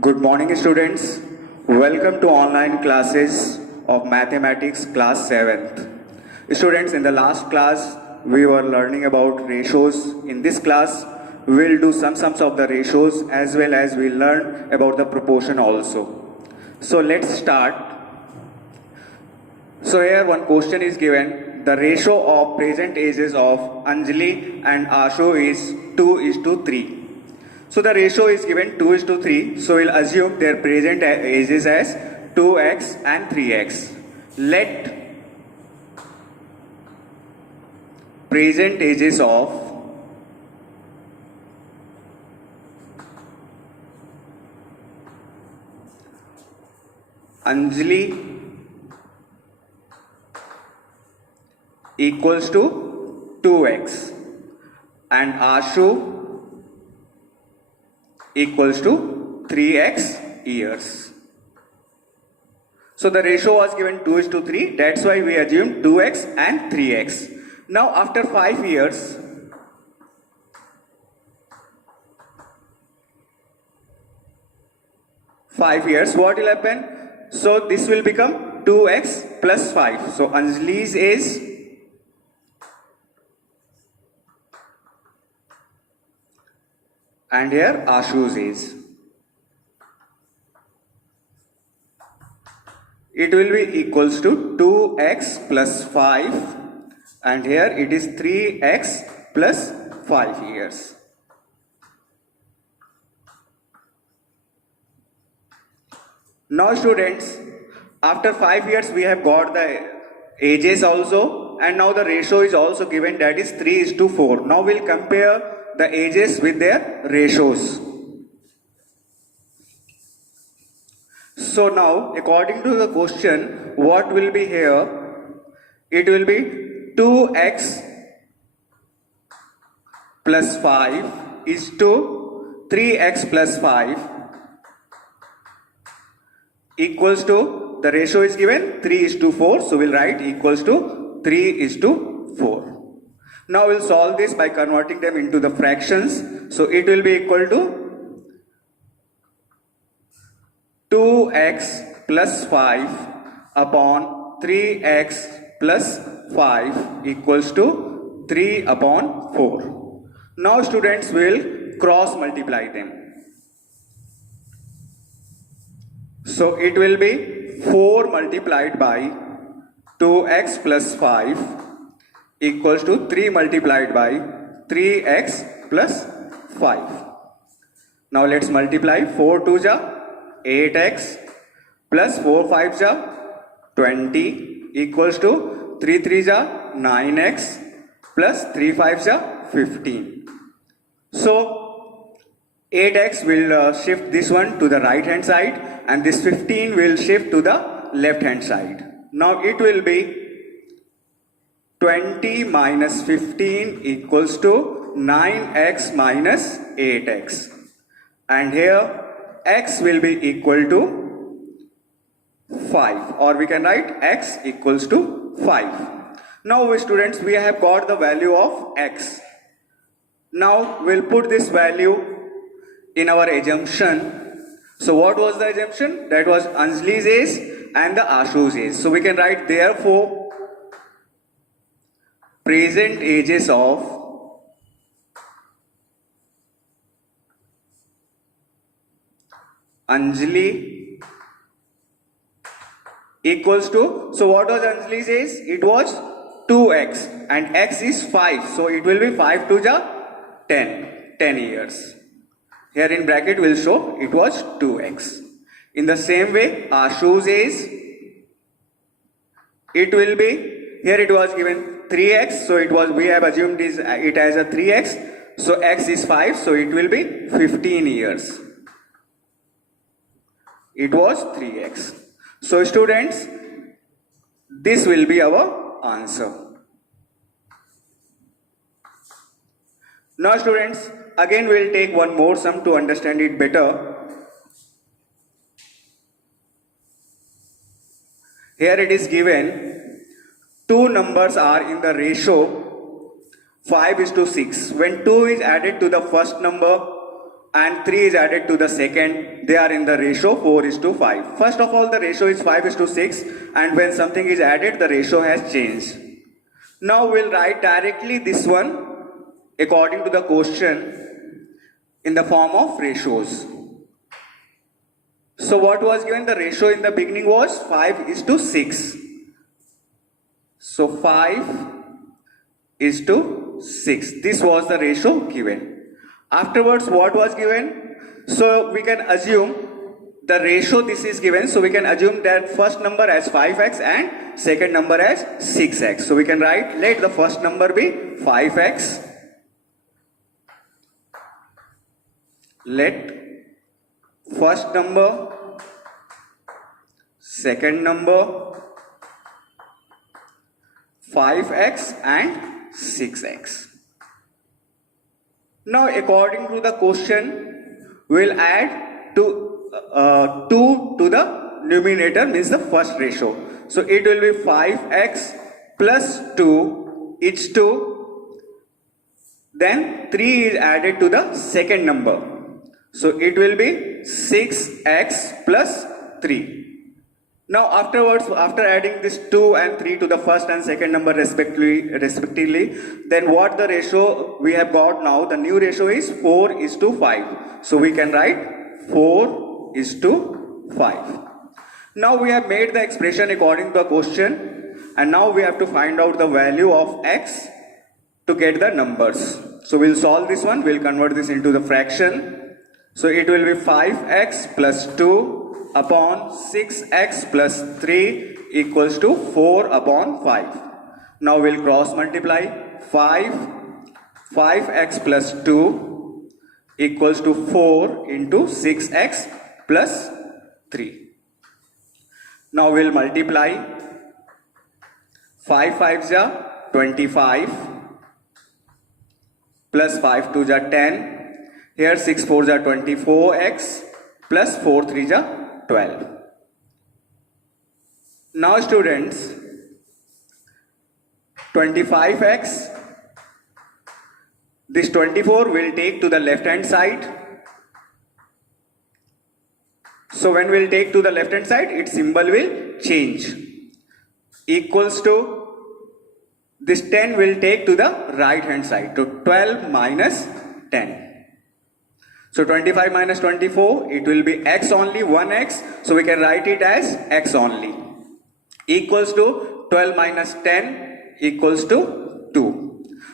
Good morning, students. Welcome to online classes of mathematics class 7th. Students, in the last class, we were learning about ratios. In this class, we'll do some sums of the ratios as well as we'll learn about the proportion also. So let's start. So here one question is given. The ratio of present ages of Anjali and Ashu is 2:3. So the ratio is given 2:3. So we'll assume their present ages as 2x and 3x. Let present ages of Anjali equals to 2x and Ashu equals to 3x years. So the ratio was given 2:3. That's why we assumed 2x and 3x. Now after 5 years, what will happen? So this will become 2x plus 5. So Anjali's age and here Ashu's age. It will be equals to 2x plus 5 and here it is 3x plus 5 years. Now students, after 5 years we have got the ages also and now the ratio is also given, that is 3:4. Now we'll compare the ages with their ratios. So now according to the question, what will be here? It will be 2x plus 5 is to 3x plus 5 equals to, the ratio is given 3:4, so we'll write equals to 3:4. Now we'll solve this by converting them into the fractions. So it will be equal to 2x plus 5 upon 3x plus 5 equals to 3/4. Now students will cross multiply them. So it will be 4 multiplied by 2x plus 5 equals to 3 multiplied by 3x plus 5. Now let's multiply. 4 2 ja 8x plus 4 5 ja 20 equals to 3 3 ja 9x plus 3 5 ja 15. So 8x will shift this one to the right hand side and this 15 will shift to the left hand side. Now it will be 20 minus 15 equals to 9x minus 8x. And here x will be equal to 5, or we can write x equals to 5. Now students, we have got the value of x. Now we'll put this value in our assumption. So what was the assumption? That was Anjali's age and the Ashu's age. So we can write therefore present ages of Anjali equals to, so what was Anjali's age? It was 2x and x is 5. So it will be 5 to the 10 years. Here in bracket will show it was 2x. In the same way, Ashu's age, it will be, here it was given 3x, so it was, we have assumed it as a 3x, so x is 5, so it will be 15 years. It was 3x. So students, this will be our answer. Now students, again we'll take one more sum to understand it better. Here it is given, two numbers are in the ratio 5:6. When 2 is added to the first number and 3 is added to the second, they are in the ratio 4:5. First of all, the ratio is 5:6, and when something is added, the ratio has changed. Now we'll write directly this one according to the question in the form of ratios. So what was given? The ratio in the beginning was 5:6. So 5:6. This was the ratio given. Afterwards, what was given? So we can assume the ratio this is given. So we can assume that first number as 5x and second number as 6x. So we can write, let the first number be 5x. Let first number, second number, 5x and 6x. Now according to the question, we'll add 2 to the numerator, means the first ratio. So it will be 5x plus 2 is 2. Then 3 is added to the second number. So it will be 6x plus 3. Now afterwards, after adding this 2 and 3 to the first and second number respectively, then what the ratio we have got now, the new ratio is 4:5. So we can write 4:5. Now we have made the expression according to the question, and now we have to find out the value of x to get the numbers. So we'll solve this one, we'll convert this into the fraction. So it will be 5x plus 2 upon 6x plus 3 equals to 4/5. Now we'll cross multiply. 5x plus 2 equals to 4 into 6x plus 3. Now we'll multiply. 5 5s are 25 plus 5 2s are 10. Here 6 4s are 24x plus 4 3s are 12. Now students, 25x, this 24 will take to the left hand side. So when we'll take to the left hand side, its symbol will change. Equals to, this 10 will take to the right hand side, to 12 minus 10. So 25 minus 24, it will be x only, 1x. So we can write it as x only. Equals to 12 minus 10 equals to 2.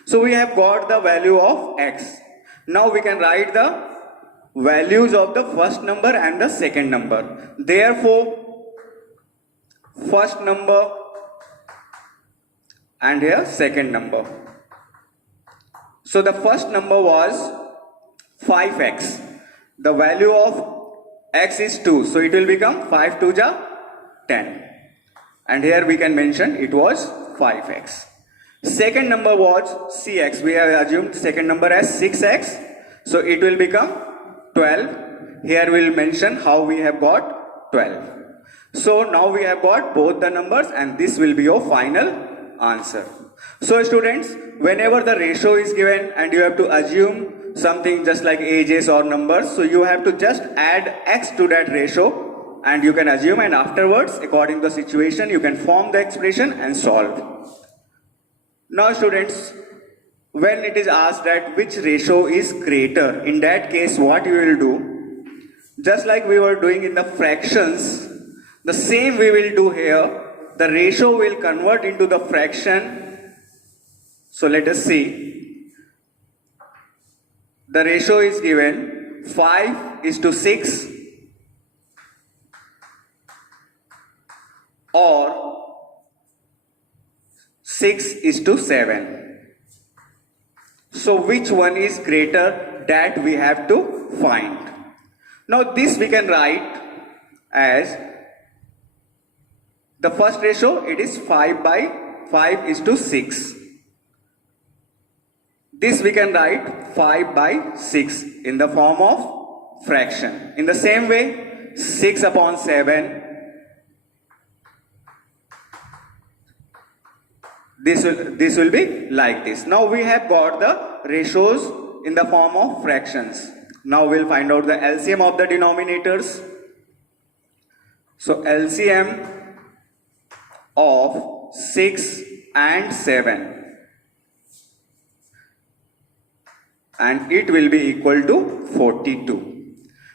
So we have got the value of x. Now we can write the values of the first number and the second number. Therefore, first number and here second number. So the first number was 5x. The value of x is 2. So it will become 5 2s are 10. And here we can mention it was 5x. Second number was cx. We have assumed second number as 6x. So it will become 12. Here we will mention how we have got 12. So now we have got both the numbers, and this will be your final answer. So students, whenever the ratio is given and you have to assume something just like ages or numbers, so you have to just add x to that ratio and you can assume, and afterwards according to the situation you can form the expression and solve. Now students, when it is asked that which ratio is greater, in that case what you will do, just like we were doing in the fractions, the same we will do here. The ratio will convert into the fraction. So let us see. The ratio is given 5:6 or 6:7. So which one is greater, that we have to find. Now this we can write as the first ratio, it is 5/6. This we can write 5/6 in the form of fraction. In the same way, 6/7, this will be like this. Now we have got the ratios in the form of fractions. Now we'll find out the LCM of the denominators. So LCM of 6 and 7, and it will be equal to 42.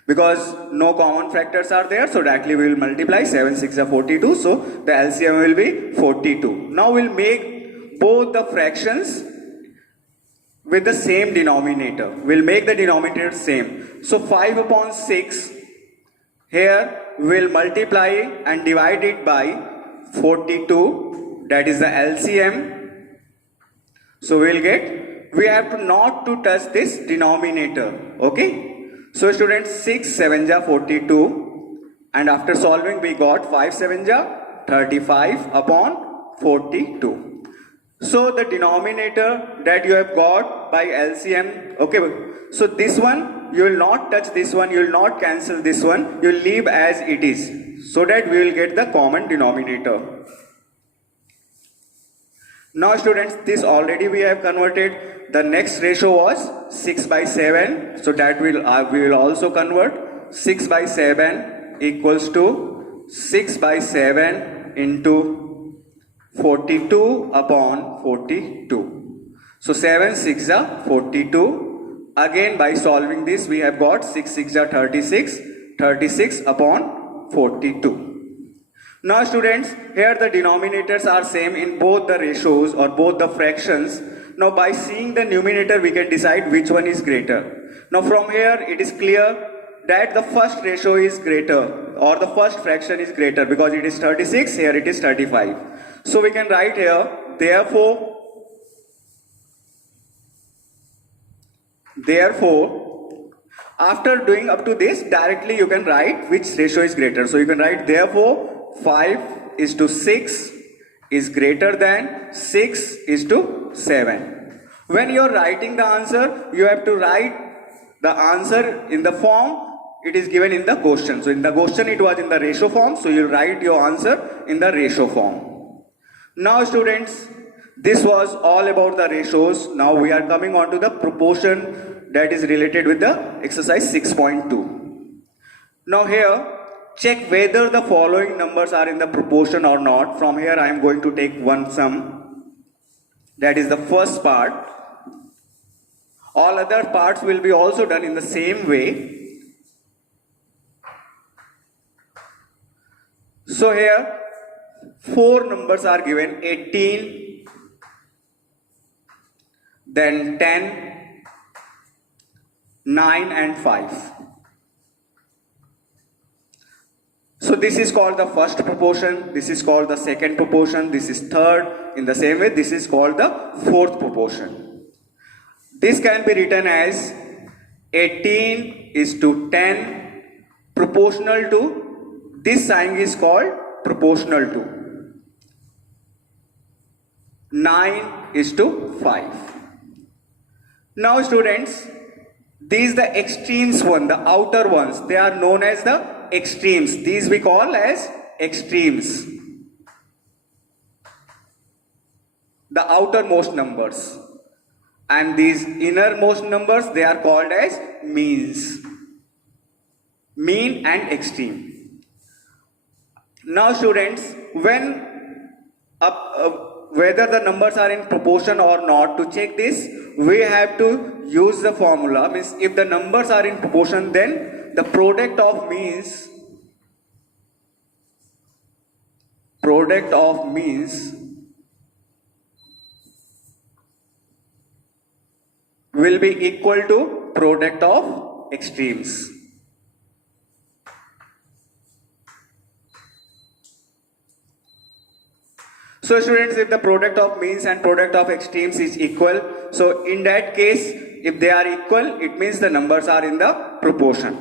Because no common factors are there, so directly we will multiply. 7 6 are 42, so the LCM will be 42. Now we'll make both the fractions with the same denominator. We'll make the denominator same. So 5 upon 6, here we'll multiply and divide it by 42, that is the LCM. So we'll get, we have to not to touch this denominator, okay? So students, 6 7 ja 42, and after solving we got 5 7 ja 35 upon 42. So the denominator that you have got by LCM, okay, so this one you will not touch, this one you will not cancel, this one you will leave as it is, so that we will get the common denominator. Now students, this already we have converted. The next ratio was 6 by 7, so that we will also convert. 6 by 7 equals to 6 by 7 into 42 upon 42. So 7 6 are 42. Again by solving this we have got 6 6 are 36, 36 upon 42. Now students, here the denominators are same in both the ratios or both the fractions. Now by seeing the numerator we can decide which one is greater. Now from here it is clear that the first ratio is greater, or the first fraction is greater, because it is 36, here it is 35. So we can write here, therefore, after doing up to this, directly you can write which ratio is greater. So you can write, therefore 5:6 is greater than 6:7. When you are writing the answer, you have to write the answer in the form it is given in the question. So in the question it was in the ratio form, so you will write your answer in the ratio form. Now students, this was all about the ratios. Now we are coming on to the proportion that is related with the exercise 6.2. Now here, check whether the following numbers are in the proportion or not. From here I am going to take one sum. That is the first part. All other parts will be also done in the same way. So here 4 numbers are given, 18, then 10, 9 and 5. So this is called the first proportion, this is called the second proportion, this is third. In the same way, this is called the fourth proportion. This can be written as 18:10 proportional to, this sign is called proportional to, 9:5. Now students, these the extremes one, the outer ones, they are known as the extremes. These we call as extremes, the outermost numbers, and these innermost numbers they are called as means, mean and extreme. Now students, when whether the numbers are in proportion or not, to check this we have to use the formula. Means if the numbers are in proportion, then the product of means will be equal to product of extremes. So students, if the product of means and product of extremes is equal, so in that case, if they are equal, it means the numbers are in the proportion.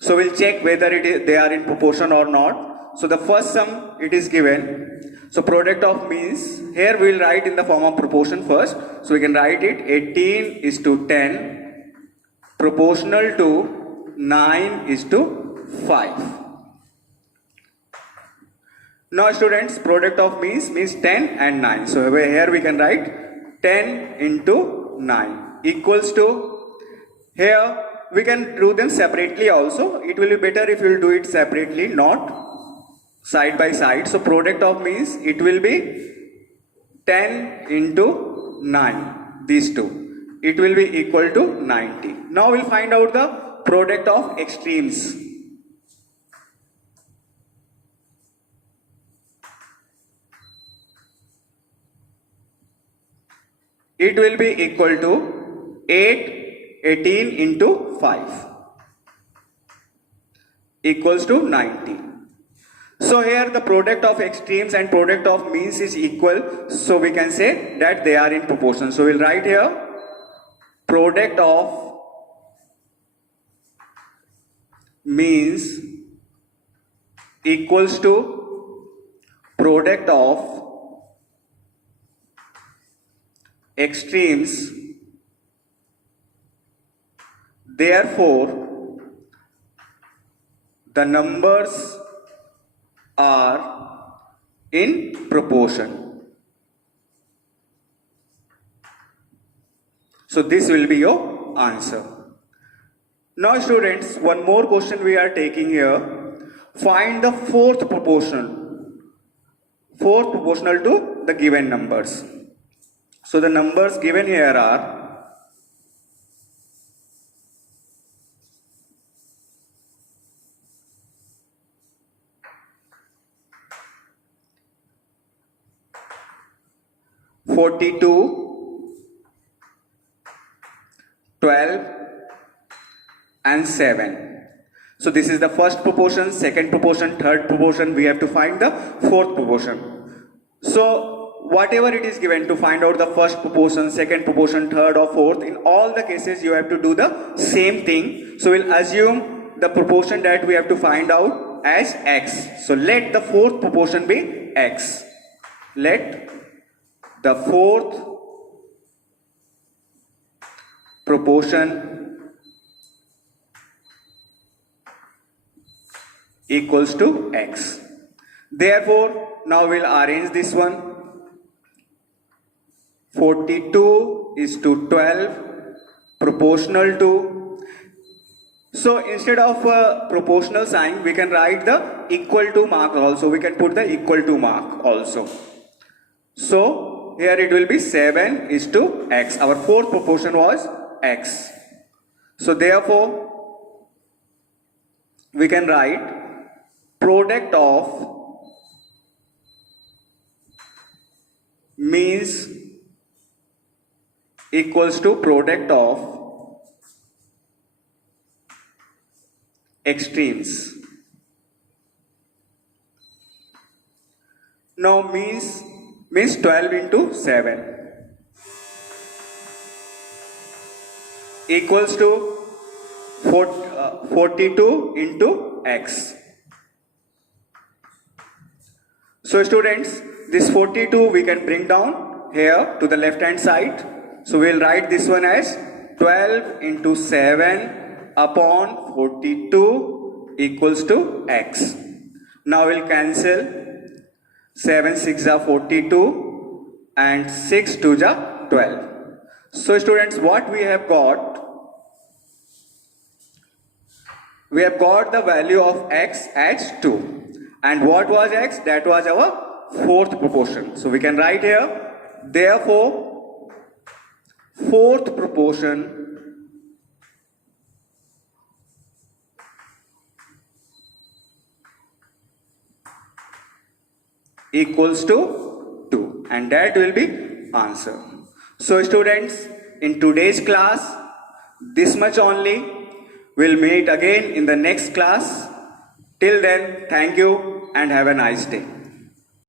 So we'll check whether they are in proportion or not. So the first sum it is given. So product of means, here we will write in the form of proportion first. So we can write it 18:10 proportional to 9:5. Now students, product of means 10 and 9. So here we can write 10 into 9 equals to, here we can do them separately also. It will be better if you will do it separately, not side by side. So product of means it will be 10 into 9, these two. It will be equal to 90. Now we'll find out the product of extremes. It will be equal to 18 into 5 equals to 90. So here the product of extremes and product of means is equal. So we can say that they are in proportion. So we'll write here product of means equals to product of extremes. Therefore, the numbers are in proportion. So this will be your answer. Now students, one more question we are taking here. Find the fourth proportional to the given numbers. So the numbers given here are 42, 12 and 7. So this is the first proportion, second proportion, third proportion. We have to find the fourth proportion. So whatever it is given, to find out the first proportion, second proportion, third or fourth, in all the cases you have to do the same thing. So we'll assume the proportion that we have to find out as x. So let the fourth proportion be x. Let the fourth proportion equals to x. Therefore, now we'll arrange this one. 42 is to 12 proportional to. So instead of proportional sign, we can write the equal to mark also. We can put the equal to mark also. So here it will be 7 is to x. Our fourth proportion was x. So therefore, we can write product of means equals to product of extremes. Now means 12 into 7 equals to 42 into x. So students, this 42 we can bring down here to the left hand side. So we'll write this one as 12 into 7 upon 42 equals to x. Now we'll cancel 7 6 are 42 and 6 2 are 12. So students, what we have got? We have got the value of x as 2. And what was x? That was our fourth proportion. So we can write here, therefore, fourth proportion equals to 2. And that will be answer. So students, in today's class, this much only. We'll meet again in the next class. Till then, thank you and have a nice day.